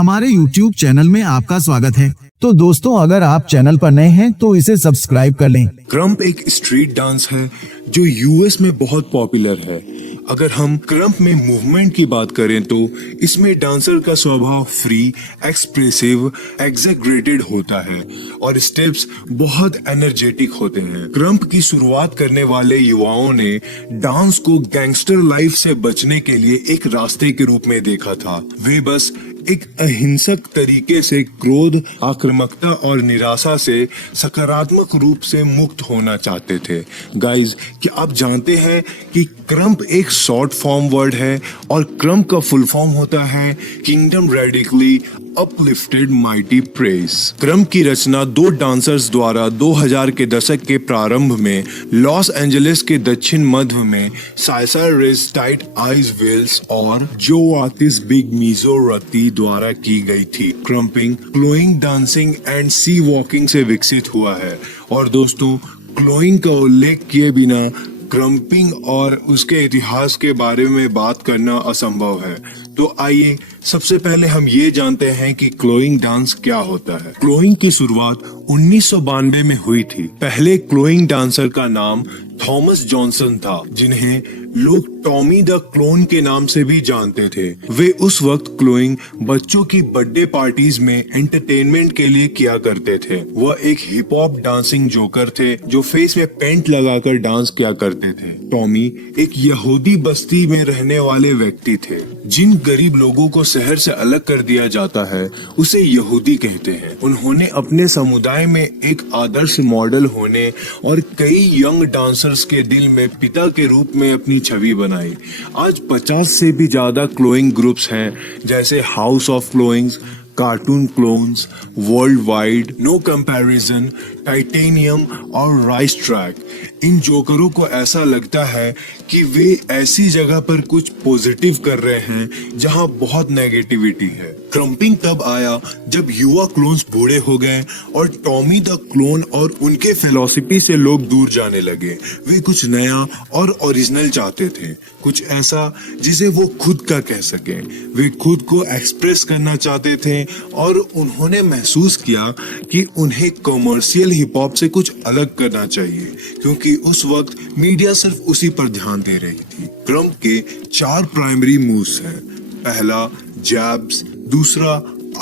हमारे YouTube channel में आपका स्वागत है। तो दोस्तों, अगर आप चैनल पर नए हैं तो इसे सब्सक्राइब कर लें। क्रम्प एक स्ट्रीट डांस है जो यूएस में बहुत पॉपुलर है। अगर हम क्रम्प में मूवमेंट की बात करें तो इसमें डांसर का स्वभाव फ्री, एक्सप्रेसिव, एग्जैगरेटेड होता है और स्टेप्स बहुत एनर्जेटिक होते हैं। क्रम्प की शुरुआत करने वाले युवाओं ने डांस को गैंगस्टर लाइफ से बचने के लिए एक रास्ते के रूप में देखा था। वे बस एक अहिंसक तरीके से क्रोध, आक्रामकता और निराशा से सकारात्मक रूप से मुक्त होना चाहते थे। गाइज, क्या आप जानते हैं कि क्रम्प एक शॉर्ट फॉर्म वर्ड है और क्रम्प का फुल फॉर्म होता है kingdom radically uplifted mighty press. Krump की रचना दो डांसर्स द्वारा 2000 के दशक के प्रारंभ में लॉस एंजलिस के दक्षिण मध्य में साइसा रेस टाइट आइज वेल्स और जो आतिस बिग मीजो रती द्वारा की गई थी। Krumping clowning dancing and C walking से विकसित हुआ है। और दोस्तों, क्लोइंग का उल्लेख किए बिना क्रम्पिंग और उसके इतिहास के बारे में बात करना असंभव है। तो आइए सबसे पहले हम ये जानते हैं कि क्लोइंग डांस क्या होता है। क्लोइंग की शुरुआत 1992 में हुई थी। पहले क्लोइंग डांसर का नाम थॉमस जॉनसन था, जिन्हें लोग टॉमी द क्लोन के नाम से भी जानते थे। वे उस वक्त क्लोइंग बच्चों की बर्थडे पार्टीज में एंटरटेनमेंट के लिए किया करते थे। वह एक हिप हॉप डांसिंग जोकर थे जो फेस में पेंट लगाकर डांस किया करते थे। टॉमी एक यहूदी बस्ती में रहने वाले व्यक्ति थे। जिन गरीब लोगों को शहर से अलग कर दिया जाता है उसे यहूदी कहते हैं। उन्होंने अपने समुदाय में एक आदर्श मॉडल होने और कई यंग डांसर्स के दिल में पिता के रूप में अपनी छवि बनाई। आज 50 से भी ज्यादा क्लोइंग ग्रुप्स हैं, जैसे house of clownings, cartoon clowns, world wide, no comparison, titanium और राइस ट्रैक। इन जोकरों को ऐसा लगता है कि वे ऐसी जगह पर कुछ पॉजिटिव कर रहे हैं जहां बहुत नेगेटिविटी है। क्रम्पिंग तब आया जब युवा क्लोन्स बूढ़े हो गए और टॉमी द क्लोन और उनके फिलॉसफी से लोग दूर जाने लगे। वे कुछ नया और ओरिजिनल चाहते थे, कुछ ऐसा जिसे वो खुद का कह सके। वे खुद को एक्सप्रेस करना चाहते थे और उन्होंने महसूस किया कि उन्हें कमर्शियल हिप हॉप से कुछ अलग करना चाहिए, क्योंकि उस वक्त मीडिया सिर्फ उसी पर ध्यान दे रही थी। क्रम्प के 4 प्राइमरी मूव्स हैं। पहला जैब्स, दूसरा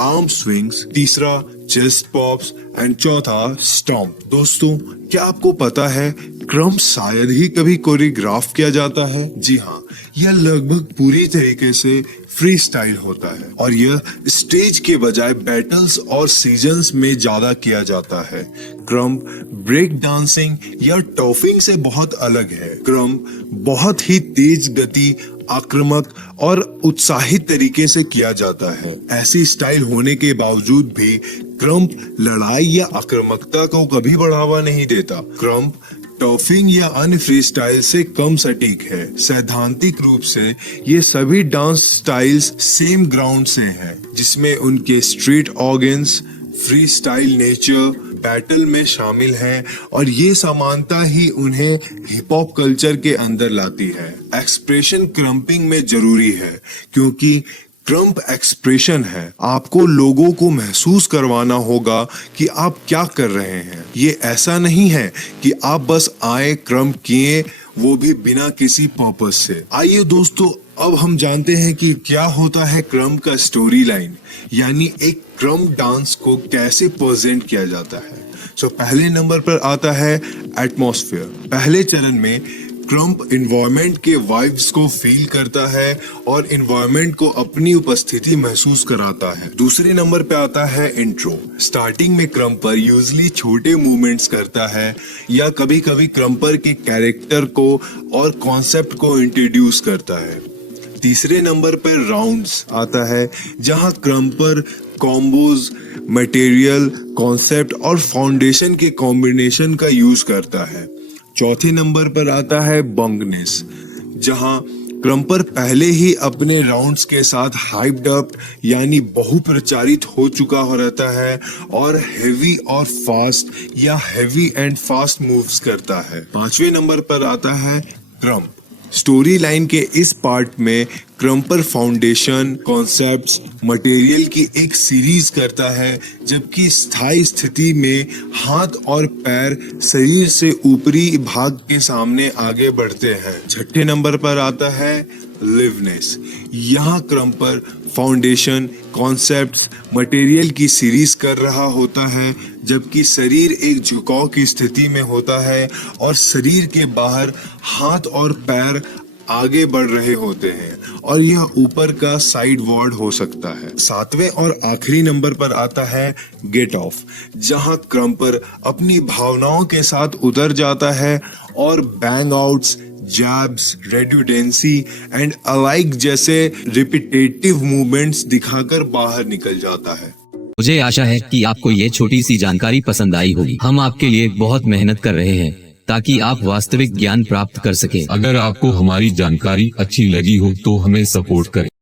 आर्म स्विंग्स, तीसरा चेस्ट पॉप्स एंड चौथा स्टॉम्प। दोस्तों, क्या आपको पता है क्रम्प शायद ही कभी कोरियोग्राफ किया जाता है? जी हाँ, यह लगभग पूरी तरीके से फ्री स्टाइल होता है और यह स्टेज के बजाय बैटल्स और सीजन्स में ज्यादा किया जाता है। क्रम्प ब्रेक डांसिंग या टॉफिंग से बहुत अलग है। क्रम्प बहुत ही तेज गति, आक्रामक और उत्साहित तरीके से किया जाता है। ऐसी स्टाइल होने के बावजूद भी क्रम्प लड़ाई या आक्रामकता को कभी बढ़ावा नहीं देता। क्रम्प टॉफिंग या अन्य फ्री स्टाइल से कम सटीक है। सैद्धांतिक रूप से ये सभी डांस स्टाइल्स सेम ग्राउंड से हैं, जिसमें उनके street organs, free style nature battle में शामिल है और ये समानता ही उन्हें हिप हॉप कल्चर के अंदर लाती है। एक्सप्रेशन क्रम्पिंग में जरूरी है क्योंकि क्रम्प एक्सप्रेशन है। आपको लोगों को महसूस करवाना होगा कि आप क्या कर रहे हैं। ये ऐसा नहीं है कि आप बस आए, क्रम्प किए, वो भी बिना किसी पर्पस से। आइए दोस्तों, अब हम जानते हैं कि क्या होता है क्रम्प का स्टोरी लाइन, यानी एक क्रम्प डांस को कैसे प्रेजेंट किया जाता है। पहले नंबर पर आता है एटमॉस्फेयर। पहले चरण में क्रम्प इन्वायरमेंट के वाइब्स को फील करता है और इन्वायरमेंट को अपनी उपस्थिति महसूस कराता है। दूसरे नंबर पे आता है इंट्रो। स्टार्टिंग में क्रम्पर यूजुअली छोटे मूवमेंट्स करता है या कभी कभी क्रम्पर के कैरेक्टर को और कॉन्सेप्ट को इंट्रोड्यूस करता है। तीसरे नंबर पर राउंड्स आता है, जहां क्रम्पर कॉम्बोज, मटेरियल, कॉन्सेप्ट और फाउंडेशन के कॉम्बिनेशन का यूज करता है। चौथे नंबर पर आता है बंगनेस, जहां क्रम्पर पहले ही अपने राउंड्स के साथ हाइप्ड अप यानी बहुप्रचारित हो चुका हो रहता है और हेवी और फास्ट या हेवी एंड फास्ट मूव्स करता है। पांचवें नंबर पर आता है क्रम्प। स्टोरी लाइन के इस पार्ट में क्रम्पर फाउंडेशन, कॉन्सेप्ट्स, मटेरियल की एक सीरीज करता है, जबकि स्थायी स्थिति में हाथ और पैर शरीर से ऊपरी भाग के सामने आगे बढ़ते हैं। छठे नंबर पर आता है लिवनेस। यहाँ क्रम्पर फाउंडेशन, कॉन्सेप्ट्स, मटेरियल की सीरीज कर रहा होता है, जबकि शरीर एक झुकाव की स्थिति में होता है और शरीर के बाहर हाथ और पैर आगे बढ़ रहे होते हैं और यह ऊपर का साइड वॉर्ड हो सकता है। सातवें और आखिरी नंबर पर आता है गेट ऑफ, जहां क्रम्पर अपनी भावनाओं के साथ उतर जाता है और bang outs, jabs, redundancy and alike जैसे रिपीटेटिव मूवमेंट्स दिखाकर बाहर निकल जाता है। मुझे आशा है कि आपको ये छोटी सी जानकारी पसंद आई होगी। हम आपके लिए बहुत मेहनत कर रहे हैं ताकि आप वास्तविक ज्ञान प्राप्त कर सकें। अगर आपको हमारी जानकारी अच्छी लगी हो तो हमें सपोर्ट करें।